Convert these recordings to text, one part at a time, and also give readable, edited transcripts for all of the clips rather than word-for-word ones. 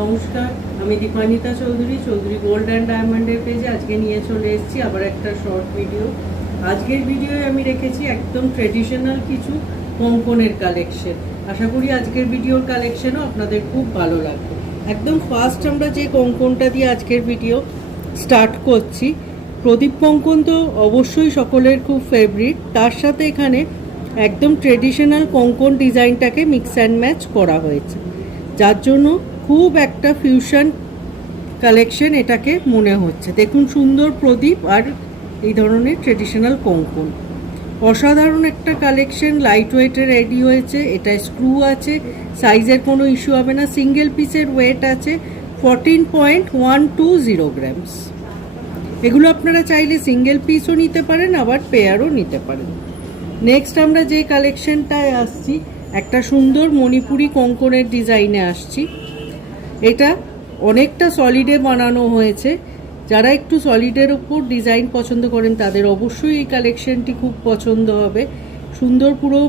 নমস্কার, আমি Dipanwita Chowdhury gold and ডায়মন্ডের পেজে আজকে নিয়ে চলে এসেছি আবার একটা শর্ট ভিডিও। আজকের ভিডিওয়ে আমি রেখেছি একদম ট্রেডিশনাল কিছু কঙ্কনের কালেকশন। আশা করি আজকের ভিডিওর কালেকশনও আপনাদের খুব ভালো লাগবে। একদম ফার্স্ট আমরা যে কঙ্কনটা দিয়ে আজকের ভিডিও স্টার্ট করছি, প্রদীপ কঙ্কন তো অবশ্যই সকলের খুব ফেভারিট। তার সাথে এখানে একদম traditional Konkan ডিজাইনটাকে mix and match করা হয়েছে, যার জন্য খুব একটা ফিউশন কালেকশন এটাকে মনে হচ্ছে। দেখুন, সুন্দর প্রদীপ আর এই ধরনের ট্রেডিশনাল কঙ্কন, অসাধারণ একটা কালেকশন। লাইট ওয়েটে রেডি হয়েছে, এটা স্ক্রু আছে, সাইজের কোনো ইস্যু হবে না। সিঙ্গেল পিসের ওয়েট আছে 14.120 গ্রামস। এগুলো আপনারা চাইলে সিঙ্গেল পিসও নিতে পারেন, আবার পেয়ারও নিতে পারেন। নেক্সট আমরা যে কালেকশনটায় আসছি, একটা সুন্দর মণিপুরি কঙ্কনের ডিজাইনে আসছি। এটা অনেকটা সলিডে বানানো হয়েছে। যারা একটু সলিডের উপর ডিজাইন পছন্দ করেন তাদের অবশ্যই এই কালেকশনটি খুব পছন্দ হবে। সুন্দর পুরো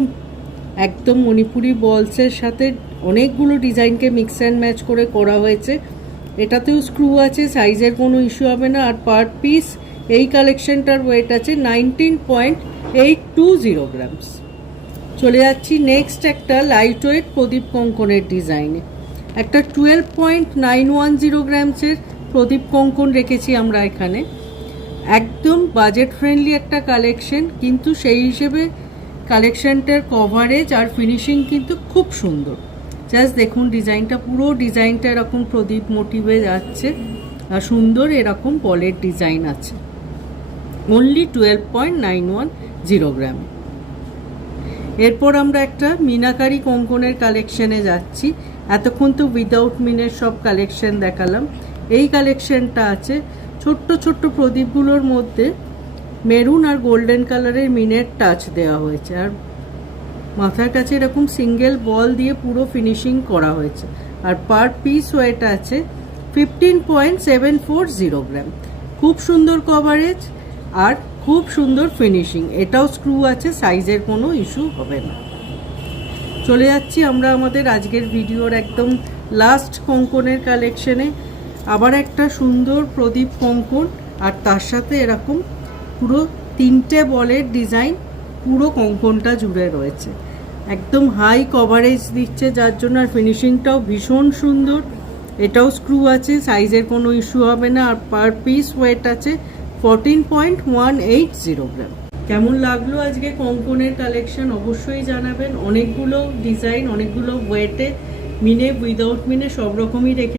একদম মণিপুরি বলসের সাথে অনেকগুলো ডিজাইনকে মিক্স অ্যান্ড ম্যাচ করে করা হয়েছে। এটাতেও স্ক্রু আছে, সাইজের কোনো ইস্যু হবে না। আর পার পিস এই কালেকশনটার ওয়েট আছে 19.820 গ্রামস। চলে যাচ্ছি নেক্সট একটা লাইট ওয়েট প্রদীপ কঙ্কনের ডিজাইনে। একটা 12.910 গ্রামসের প্রদীপ কঙ্কন রেখেছি আমরা এখানে। একদম বাজেট ফ্রেন্ডলি একটা কালেকশন, কিন্তু সেই হিসেবে কালেকশনটার কভারেজ আর ফিনিশিং কিন্তু খুব সুন্দর। জাস্ট দেখুন ডিজাইনটা, পুরো ডিজাইনটা এরকম প্রদীপ মোটিভে যাচ্ছে আর সুন্দর এরকম বলের ডিজাইন আছে। অনলি 12.910 গ্রাম। এরপর আমরা একটা মিনাকারি কঙ্কনের কালেকশনে যাচ্ছি। এতক্ষণ তো উইদাউট মিনের সব কালেকশন দেখালাম। এই কালেকশনটা আছে ছোট্ট ছোট্ট প্রদীপগুলোর মধ্যে মেরুন আর গোল্ডেন কালারের মিনের টাচ দেওয়া হয়েছে, আর মাথার কাছে এরকম সিঙ্গেল বল দিয়ে পুরো ফিনিশিং করা হয়েছে। আর পার পিস ওয়েট আছে 15.740 গ্রাম। খুব সুন্দর কভারেজ আর খুব সুন্দর ফিনিশিং। এটাও স্ক্রু আছে, সাইজের কোনো ইস্যু হবে না। চলে যাচ্ছি আমরা আমাদের আজকের ভিডিওর একদম লাস্ট কঙ্কনের কালেকশনে। আবার একটা সুন্দর প্রদীপ কঙ্কন, আর তার সাথে এরকম পুরো 3টে বলের ডিজাইন পুরো কঙ্কনটা জুড়ে রয়েছে। একদম হাই কভারেজ দিচ্ছে, যার জন্য আর ফিনিশিংটাও ভীষণ সুন্দর। এটাও স্ক্রু আছে, সাইজের কোনো ইস্যু হবে না। আর পার পিস ওয়েট আছে 14.180 গ্রাম। কেমন লাগলো আজকে কঙ্কনের কালেকশন অবশ্যই জানাবেন। অনেকগুলো ডিজাইন, অনেকগুলো ওয়েটে, মিনে উইদাউট মিনে সব রকমই রেখে